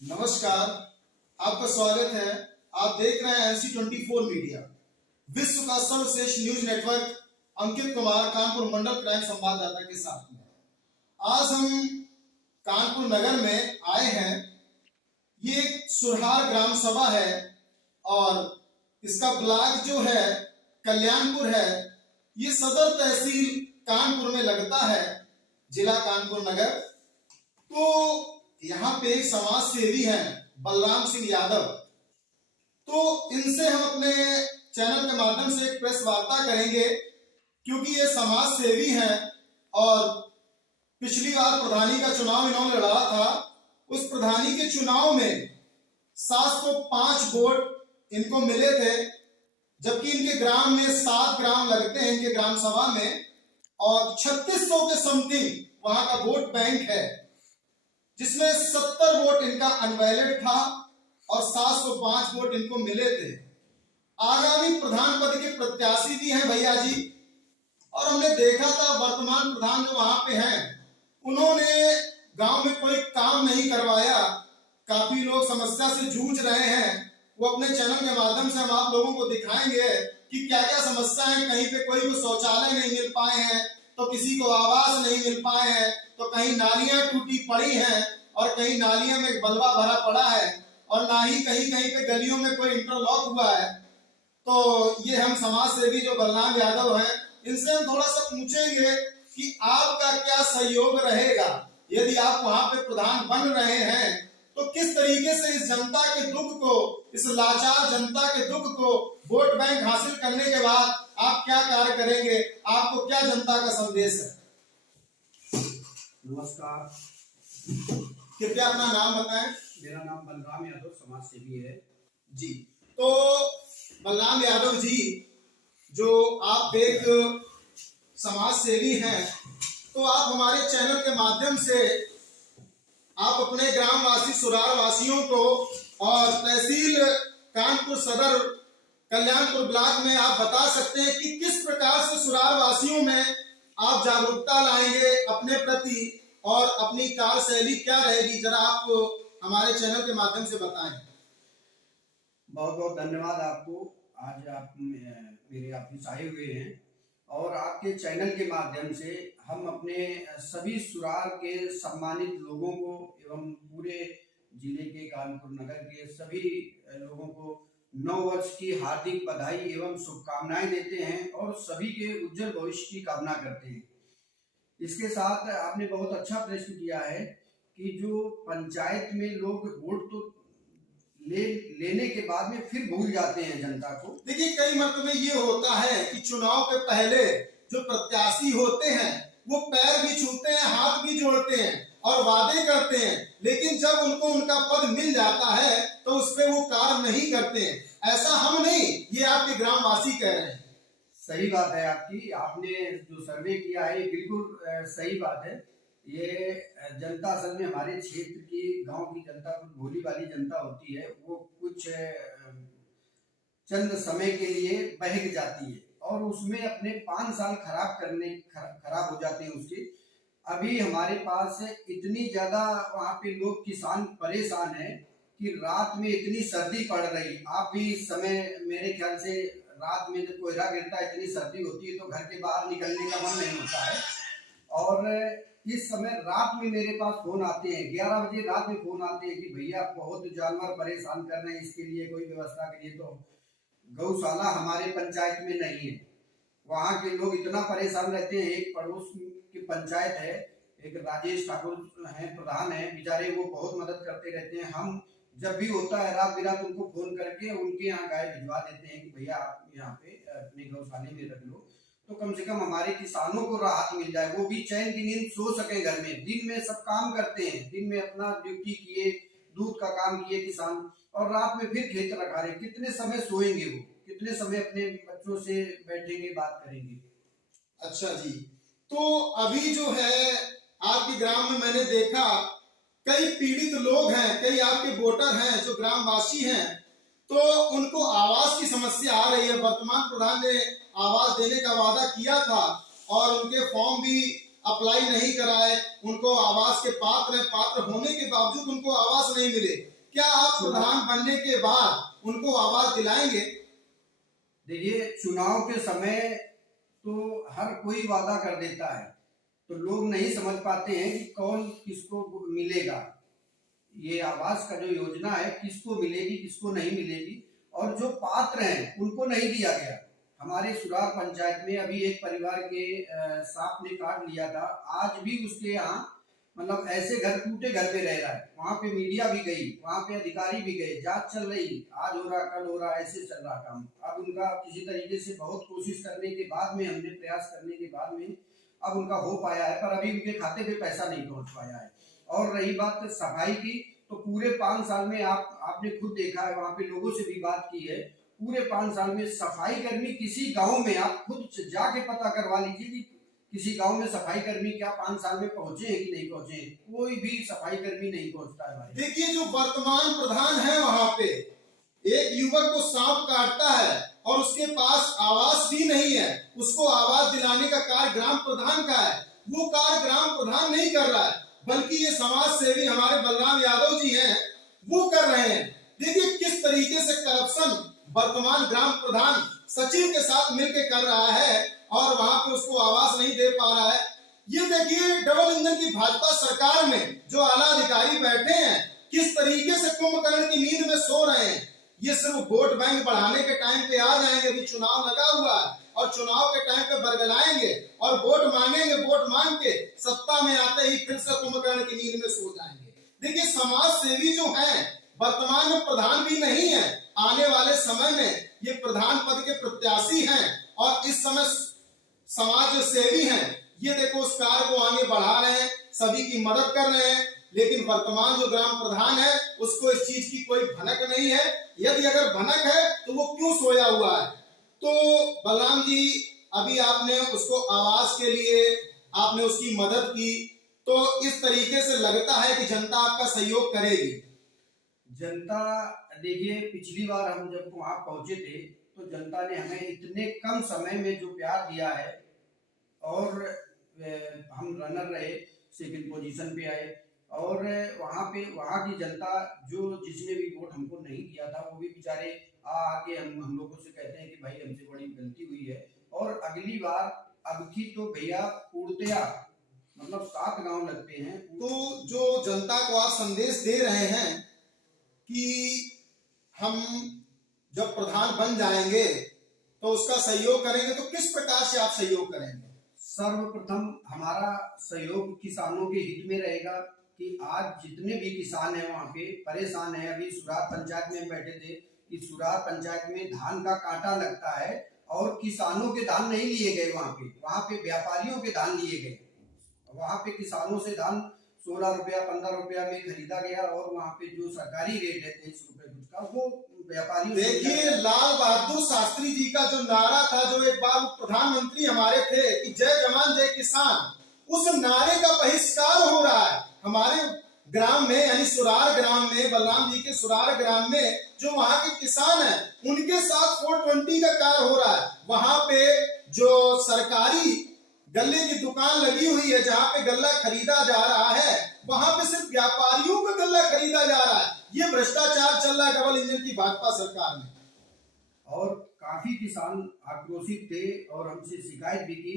नमस्कार, आपका स्वागत है। आप देख रहे हैं NC24 मीडिया। विश्व का सर्वश्रेष्ठ न्यूज नेटवर्क अंकित कुमार कानपुर मंडल क्राइम संवाददाता के साथ में। आज हम कानपुर नगर में आए हैं। ये एक सुरहार ग्राम सभा है और इसका ब्लॉक जो है कल्याणपुर है। ये सदर तहसील कानपुर में लगता है, जिला कानपुर नगर। तो यहाँ पे एक समाज सेवी हैं बलराम सिंह यादव। तो इनसे हम अपने चैनल के माध्यम से एक प्रेस वार्ता करेंगे, क्योंकि ये समाज सेवी हैं और पिछली बार प्रधानी का चुनाव इन्होंने लड़ा था। उस प्रधानी के चुनाव में 705 वोट इनको मिले थे, जबकि इनके ग्राम में 7 ग्राम लगते हैं इनके ग्राम सभा में, और 3600 के समथिंग वहां का वोट बैंक है, जिसमें 70 वोट इनका अनवैलिड था और 705 वोट इनको मिले थे। आगामी प्रधान पद के प्रत्याशी भी हैं भैया जी। और हमने देखा था वर्तमान प्रधान जो वहां पे हैं, उन्होंने गांव में कोई काम नहीं करवाया। काफी लोग समस्या से जूझ रहे हैं। वो अपने चैनल के माध्यम से हम आप लोगों को दिखाएंगे कि क्या क्या समस्या है। कहीं पे कोई को शौचालय नहीं मिल पाए हैं, तो किसी को आवास नहीं मिल पाए हैं, तो कहीं नालियां टूटी पड़ी हैं और कहीं नालियों में बलवा भरा पड़ा है, और ना ही कहीं कहीं पे गलियों में कोई इंटरलॉक हुआ है। तो ये हम समाज सेवी जो बलराम यादव हैं, इनसे हम थोड़ा सा पूछेंगे कि आपका क्या सहयोग रहेगा यदि आप वहां पे प्रधान बन रहे हैं। तो किस तरीके से इस जनता के दुख को, इस लाचार जनता के दुख को वोट बैंक हासिल करने के बाद आप क्या कार्य करेंगे, आपको क्या जनता का संदेश है? नमस्कार, कृपया अपना नाम बताएं। मेरा नाम बलराम यादव समाज सेवी है जी। तो बलराम यादव जी, जो आप एक समाज सेवी हैं, तो आप हमारे चैनल के माध्यम से आप अपने ग्रामवासी सुरार वासियों को और तहसील कानपुर सदर कल्याणपुर ब्लॉक में आप बता सकते हैं कि किस प्रकार से सुरार वासियों में आप जागरूकता लाएंगे अपने प्रति, और अपनी कार्यशैली क्या रहेगी, जरा आप हमारे चैनल के माध्यम से बताएं। बहुत बहुत धन्यवाद आपको। आज आप मेरे ऑफिस आए हुए हैं और आपके चैनल के माध्यम से हम अपने सभी सुरार के सम्मानित लोगों को एवं पूरे जिले के कानपुर नगर के सभी लोगों को नव वर्ष की हार्दिक बधाई एवं शुभकामनाएं देते हैं और सभी के उज्जवल भविष्य की कामना करते हैं। इसके साथ आपने बहुत अच्छा प्रश्न किया है कि जो पंचायत में लोग वोट तो लेने के बाद में फिर भूल जाते हैं जनता को। देखिए, कई मरतबे ये होता है कि चुनाव के पहले जो प्रत्याशी होते हैं वो पैर भी छूते हैं, हाथ भी जोड़ते हैं और वादे करते हैं, लेकिन जब उनको उनका पद मिल जाता है तो उस पर वो कार्य नहीं करते हैं। ऐसा हम नहीं, ये आपके ग्रामवासी कह रहे हैं। सही बात है आपकी। आपने जो सर्वे किया है बिल्कुल सही बात है। ये जनता असल में हमारे क्षेत्र की गांव की जनता कुछ भोली वाली जनता होती है। वो कुछ चंद समय के लिए बहक जाती है और उसमें अपने 5 साल खराब हो जाते हैं उसके। अभी हमारे पास इतनी ज्यादा वहाँ पे लोग किसान परेशान है कि रात में इतनी सर्दी पड़ रही। आप भी इस समय मेरे ख्याल से रात में जब कोहरा गिरता है, इतनी सर्दी होती है तो घर के बाहर निकलने का मन नहीं होता है। और इस समय रात में मेरे पास फोन आते हैं, 11 बजे रात में फोन आते हैं कि भैया बहुत जानवर परेशान कर रहे हैं, इसके लिए कोई व्यवस्था करिए। तो गौशाला हमारे पंचायत में नहीं है। वहाँ के लोग इतना परेशान रहते हैं। एक पड़ोस की पंचायत है, एक राजेश ठाकुर हैं प्रधान है, बेचारे वो बहुत मदद करते रहते हैं। हम जब भी होता है रात बिरात उनको फोन करके उनके यहाँ गाय भिजवा देते हैं कि भैया आप यहाँ पे अपने गौशाले में रख लो, तो कम से कम हमारे किसानों को राहत मिल जाए, वो भी चैन की नींद सो सके घर में। दिन में सब काम करते हैं, दिन में अपना ड्यूटी किए, दूध का काम किए किसान, और रात में फिर खेत रखा रहे। कितने समय सोएंगे वो, कितने समय अपने बच्चों से बैठेंगे, बात करेंगे। अच्छा जी। तो अभी जो है आपके ग्राम में मैंने देखा कई पीड़ित लोग हैं, कई आपके वोटर हैं जो ग्रामवासी हैं, तो उनको आवास की समस्या आ रही है। वर्तमान प्रधान ने आवास देने का वादा किया था और उनके फॉर्म भी अप्लाई नहीं कराए, उनको आवास के पात्र होने के बावजूद उनको आवास नहीं मिले, क्या आप प्रधान बनने के बाद उनको आवास दिलाएंगे? देखिए, चुनाव के समय तो हर कोई वादा कर देता है, तो लोग नहीं समझ पाते हैं कि कौन किसको मिलेगा। ये आवास का जो योजना है किसको मिलेगी किसको नहीं मिलेगी, और जो पात्र हैं उनको नहीं दिया गया। हमारे सुरार पंचायत में अभी एक परिवार के सांप ने काट लिया था, आज भी उसके यहाँ मतलब ऐसे घर टूटे घर पे रह रहा है। वहां पे मीडिया भी गई, वहां पे अधिकारी भी गए, जांच चल रही, आज हो रहा कल हो रहा, ऐसे चल रहा काम। अब उनका किसी तरीके से बहुत कोशिश करने के बाद में, हमने प्रयास करने के बाद में अब उनका हो पाया है, पर अभी उनके खाते पे पैसा नहीं पहुंच पाया है। और रही बात सफाई की, तो पूरे 5 साल में आपने खुद देखा है, वहां पे लोगों से भी बात की है, पूरे 5 साल में सफाई कर्मी किसी गांव में, आप खुद जाके पता करवा लीजिए कि किसी गांव में सफाई कर्मी क्या 5 साल में पहुंचे हैं कि नहीं पहुंचे हैं। कोई भी सफाई कर्मी नहीं पहुंचता है। देखिए, जो वर्तमान प्रधान है वहां पे एक युवक को सांप काटता है और उसके पास आवास भी नहीं है, उसको आवास दिलाने का कार्य ग्राम प्रधान का है। वो कार्य ग्राम प्रधान नहीं कर रहा है, बल्कि ये समाज सेवी हमारे बलराम यादव जी हैं, वो कर रहे हैं। देखिए किस तरीके से करप्शन वर्तमान ग्राम प्रधान सचिव के साथ मिलकर कर रहा है और वहां पे उसको आवास नहीं दे पा रहा है। ये देखिए डबल इंजन की भाजपा सरकार में जो आला अधिकारी बैठे हैं, किस तरीके से कुंभकर्ण की नींद में सो रहे हैं। ये सिर्फ वोट बैंक बढ़ाने के टाइम पे आ जाएंगे, अभी चुनाव लगा हुआ है और चुनाव के टाइम पे बरगलाएंगे और वोट मांगेंगे, वोट मांग के सत्ता में आते ही फिर से कुंभकर्ण की नींद में सो जाएंगे। देखिए समाज सेवी जो हैं वर्तमान में प्रधान भी नहीं है, आने वाले समय में ये प्रधान पद के प्रत्याशी हैं और इस समय समाज सेवी हैं। ये देखो उस कार्य को आगे बढ़ा रहे हैं, सभी की मदद कर रहे हैं, लेकिन वर्तमान जो ग्राम प्रधान है उसको इस चीज की कोई भनक नहीं है। यदि अगर भनक है तो वो क्यों सोया हुआ है? तो बलराम जी, अभी आपने उसको आवास के लिए आपने उसकी मदद की, तो इस तरीके से लगता है कि जनता आपका सहयोग करेगी। जनता, देखिए पिछली बार हम जब वहां पहुंचे थे तो जनता ने हमें इतने कम समय में जो प्यार दिया है, और हम रनर रहे, सेकंड पोजीशन पे आए, और वहां पे वहां की जनता जो जिसने भी वोट हमको नहीं दिया था वो भी बेचारे आके हम लोगों से कहते हैं कि भाई हमसे बड़ी गलती हुई है, और अगली बार अब की तो भैया पूर्णतया मतलब 7 गांव लगते हैं। तो जो जनता को आप संदेश दे रहे हैं कि हम जब प्रधान बन जाएंगे तो उसका सहयोग करेंगे, तो किस प्रकार से आप सहयोग करेंगे? सर्वप्रथम हमारा सहयोग किसानों के हित में रहेगा कि आज जितने भी किसान हैं वहाँ पे परेशान हैं। अभी सुरार पंचायत में हम बैठे थे कि सुरार पंचायत में धान का कांटा लगता है और किसानों के धान नहीं लिए गए, वहाँ पे व्यापारियों के धान लिए गए। वहाँ पे किसानों से धान 16 रुपया 15 रुपया में खरीदा गया, और वहाँ पे जो सरकारी रेट है 23 रुपए कुछ का, वो व्यापारियों। देखिए लाल बहादुर शास्त्री जी का जो नारा था, जो एक बार प्रधानमंत्री हमारे थे कि जय जवान जय किसान, उस नारे का बहिष्कार हो रहा है हमारे ग्राम में, यानी सुरार ग्राम में, बलराम जी के सुरार ग्राम में जो वहाँ के किसान हैं उनके साथ 420 का कार्य हो रहा है। वहां पे जो सरकारी गल्ले की दुकान लगी हुई है जहाँ पे गल्ला खरीदा जा रहा है, वहां पे सिर्फ व्यापारियों का गल्ला खरीदा जा रहा है। ये भ्रष्टाचार चल रहा है डबल इंजन की भाजपा सरकार में। और काफी किसान आक्रोशित थे और हमसे शिकायत भी की,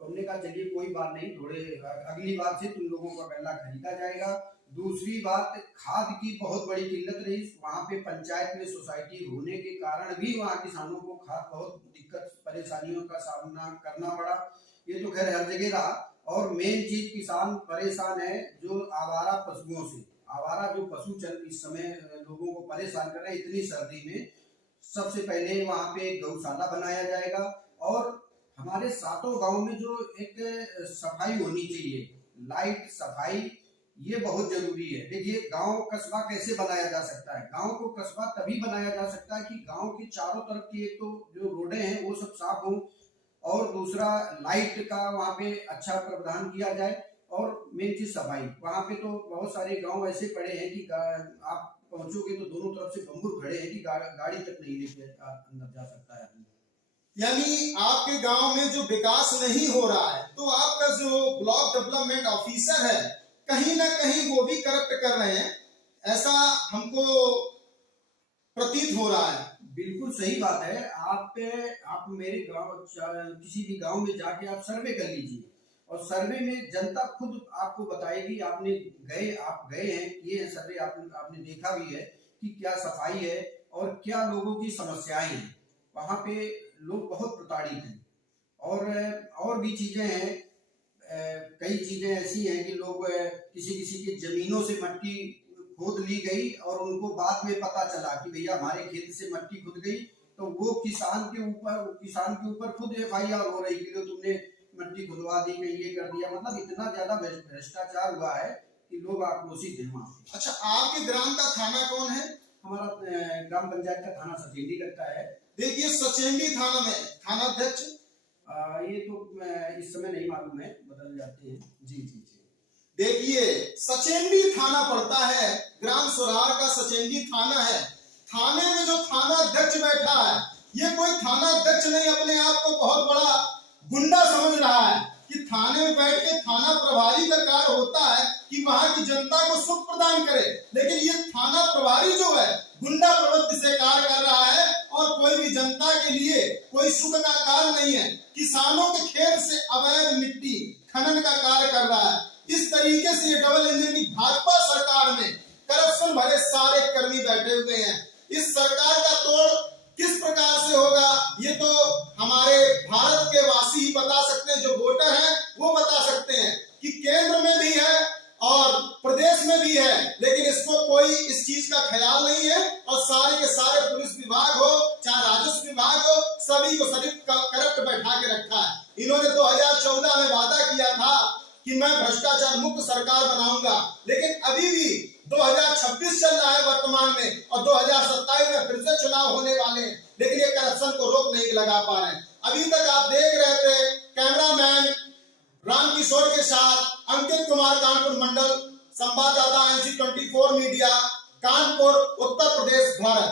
तो हमने कहा चलिए कोई बात नहीं, थोड़े अगली बार से तुम लोगों का गल्ला खरीदा जाएगा। दूसरी बात, खाद की बहुत बड़ी किल्लत रही वहाँ पे, पंचायत में सोसाइटी होने के कारण भी वहाँ किसानों को खाद बहुत दिक्कत परेशानियों का सामना करना पड़ा। ये तो खैर हर जगह रहा, और मेन चीज किसान परेशान है जो आवारा पशुओं से, आवारा जो पशु चल इस समय लोगों को परेशान कर रहे हैं इतनी सर्दी में। सबसे पहले वहाँ पे गौशाला बनाया जाएगा, और हमारे 7 गांव में जो एक सफाई होनी चाहिए, लाइट सफाई, ये बहुत जरूरी है। देखिए गांव कस्बा कैसे बनाया जा सकता है? गांव को कस्बा तभी बनाया जा सकता है कि गांव की चारों तरफ की एक तो जो रोडें हैं वो सब साफ हों, और दूसरा लाइट का वहाँ पे अच्छा प्रावधान किया जाए, और मेन चीज सफाई। वहाँ पे तो बहुत सारे गांव ऐसे पड़े हैं कि आप पहुंचोगे तो दोनों तरफ से बम्बूर खड़े हैं कि गाड़ी तक नहीं लेके अंदर जा सकता है। यानी आपके गांव में जो विकास नहीं हो रहा है तो आपका जो ब्लॉक डेवलपमेंट ऑफिसर है कहीं ना कहीं वो भी करप्ट कर रहे हैं, ऐसा हमको प्रतीत हो रहा है। बिल्कुल सही बात है। आप मेरे गांव किसी भी गांव में जाके आप सर्वे कर लीजिए और सर्वे में जनता खुद आपको बताएगी। आप गए हैं, किए हैं सर्वे, आपने देखा भी है कि क्या सफाई है और क्या लोगों की समस्याएं हैं। वहां पे लोग बहुत प्रताड़ित हैं और भी चीजें हैं। कई चीजें ऐसी हैं कि लोग किसी की जमीनों से मट्टी खोद ली गई और उनको बाद में पता चला कि भैया हमारे खेत से मट्टी खुद गई, तो वो किसान के ऊपर खुद FIR हो रही कि तुमने मट्टी खुदवा दी, कहीं ये कर दिया। मतलब इतना ज्यादा भ्रष्टाचार हुआ है कि लोग आक्रोशित हैं वहां से। अच्छा, आपके ग्राम का थाना कौन है? हमारा ग्राम पंचायत का थाना सचेंडी लगता है। देखिए, सचेंडी थाना में थानाध्यक्ष ये तो इस समय नहीं मालूम है, बदल जाते हैं। जी जी जी। देखिए, सचेंडी थाना पड़ता है, ग्राम सुरार का सचेंडी थाना है। थाने में जो थाना अध्यक्ष बैठा है ये कोई थाना अध्यक्ष नहीं, अपने आप को बहुत बड़ा गुंडा समझ रहा है कि थाने में बैठ के थाना प्रभारी का कार्य होता है कि वहां की जनता को सुख प्रदान करे, लेकिन ये थाना प्रभारी जो है गुंडा प्रवृत्ति से कार्य कर रहा है और कोई भी जनता के लिए कोई सुख का कार्य नहीं है। किसानों के खेत से अवैध मिट्टी खनन का कार्य कर रहा है। इस तरीके से ये डबल इंजन की भाजपा सरकार में करप्शन भरे सारे कर्मी बैठे हुए हैं। इस सरकार का तोड़ किस प्रकार से होगा ये तो हमारे भारत के वासी ही बता सकते हैं, जो वोटर हैं वो बता सकते हैं कि केंद्र में भी है और प्रदेश में भी है, लेकिन इसको कोई इस चीज का ख्याल नहीं है और सारे के सारे पुलिस विभाग हो चाहे राजस्व विभाग हो, सभी को सिर्फ करप्ट बैठा के रखा है। इन्होंने 2014 में वादा किया था कि मैं भ्रष्टाचार मुक्त सरकार बनाऊंगा, लेकिन अभी भी 2026 चल रहा है वर्तमान में और 2027 में फिर से चुनाव होने वाले हैं, लेकिन ये करप्शन को रोक नहीं लगा पा रहे हैं। अभी तक आप देख रहे थे कैमरामैन रामकिशोर के साथ अंकित कुमार, कानपुर मंडल संवाददाता NC 24 मीडिया, कानपुर, उत्तर प्रदेश, भारत।